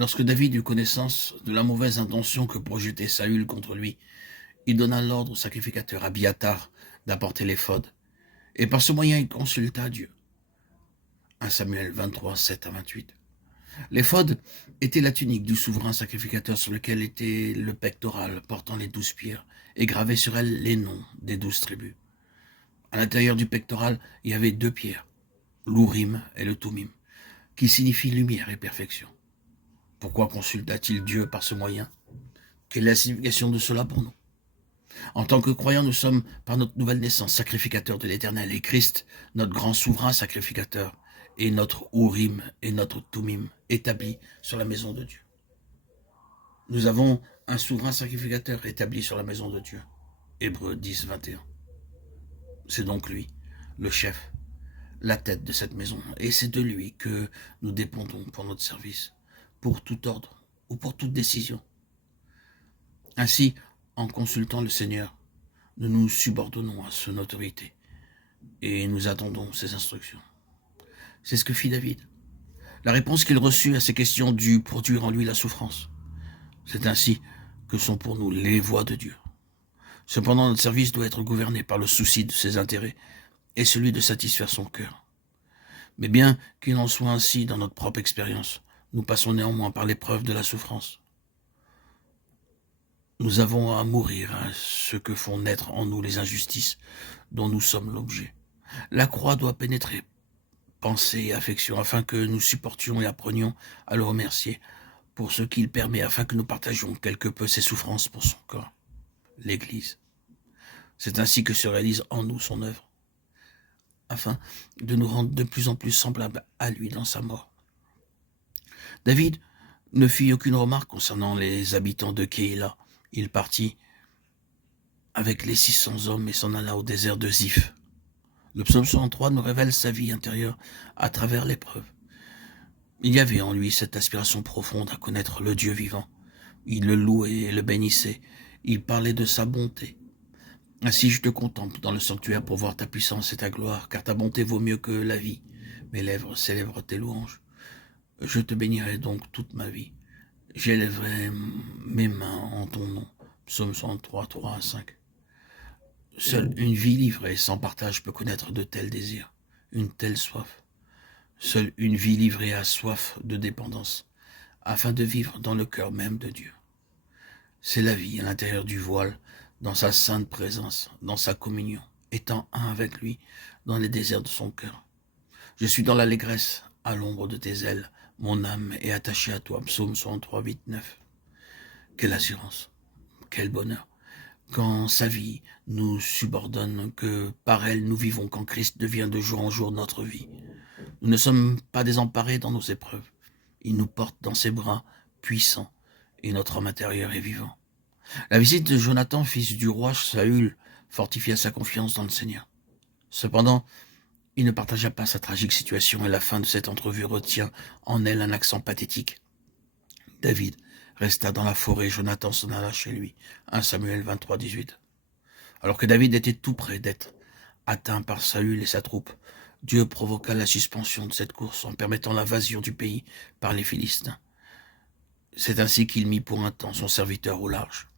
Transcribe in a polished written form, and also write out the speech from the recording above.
Lorsque David eut connaissance de la mauvaise intention que projetait Saül contre lui, il donna l'ordre au sacrificateur Abiathar d'apporter l'éphod, et par ce moyen il consulta Dieu. 1 Samuel 23, 7 à 28. L'éphod était la tunique du souverain sacrificateur sur lequel était le pectoral portant les 12 pierres et gravé sur elle les noms des 12 tribus. À l'intérieur du pectoral, il y avait 2 pierres, l'Urim et le Thummim, qui signifient lumière et perfection. Pourquoi consulta-t-il Dieu par ce moyen? Quelle est la signification de cela pour nous? En tant que croyants, nous sommes, par notre nouvelle naissance, sacrificateurs de l'Éternel, et Christ, notre grand souverain sacrificateur, et notre Urim et notre Thummim, établis sur la maison de Dieu. Nous avons un souverain sacrificateur établi sur la maison de Dieu. Hébreux 10, 21. C'est donc lui, le chef, la tête de cette maison, et c'est de lui que nous dépendons pour notre service, pour tout ordre ou pour toute décision. Ainsi, en consultant le Seigneur, nous nous subordonnons à son autorité et nous attendons ses instructions. C'est ce que fit David. La réponse qu'il reçut à ces questions dut produire en lui la souffrance. C'est ainsi que sont pour nous les voies de Dieu. Cependant, notre service doit être gouverné par le souci de ses intérêts et celui de satisfaire son cœur. Mais bien qu'il en soit ainsi dans notre propre expérience, nous passons néanmoins par l'épreuve de la souffrance. Nous avons à mourir à ce que font naître en nous les injustices dont nous sommes l'objet. La croix doit pénétrer pensée et affection afin que nous supportions et apprenions à le remercier pour ce qu'il permet afin que nous partagions quelque peu ses souffrances pour son corps, l'Église. C'est ainsi que se réalise en nous son œuvre, afin de nous rendre de plus en plus semblables à lui dans sa mort. David ne fit aucune remarque concernant les habitants de Keïla. Il partit avec les 600 hommes et s'en alla au désert de Ziph. Le psaume 103 nous révèle sa vie intérieure à travers l'épreuve. Il y avait en lui cette aspiration profonde à connaître le Dieu vivant. Il le louait et le bénissait. Il parlait de sa bonté. Ainsi je te contemple dans le sanctuaire pour voir ta puissance et ta gloire, car ta bonté vaut mieux que la vie. Mes lèvres célèbrent tes louanges. Je te bénirai donc toute ma vie. J'élèverai mes mains en ton nom. Psaume 103, 3 à 5. Seule une vie livrée sans partage peut connaître de tels désirs, une telle soif. Seule une vie livrée a soif de dépendance, afin de vivre dans le cœur même de Dieu. C'est la vie à l'intérieur du voile, dans sa sainte présence, dans sa communion, étant un avec lui dans les déserts de son cœur. Je suis dans l'allégresse, à l'ombre de tes ailes, mon âme est attachée à toi. Psaume 103, 8, 9. Quelle assurance, quel bonheur, quand sa vie nous subordonne, que par elle nous vivons, quand Christ devient de jour en jour notre vie. Nous ne sommes pas désemparés dans nos épreuves. Il nous porte dans ses bras puissants et notre homme intérieur est vivant. La visite de Jonathan, fils du roi Saül, fortifia sa confiance dans le Seigneur. Cependant, il ne partagea pas sa tragique situation et la fin de cette entrevue retient en elle un accent pathétique. David resta dans la forêt, Jonathan s'en alla chez lui. 1 Samuel 23, 18. Alors que David était tout près d'être atteint par Saül et sa troupe, Dieu provoqua la suspension de cette course en permettant l'invasion du pays par les Philistins. C'est ainsi qu'il mit pour un temps son serviteur au large.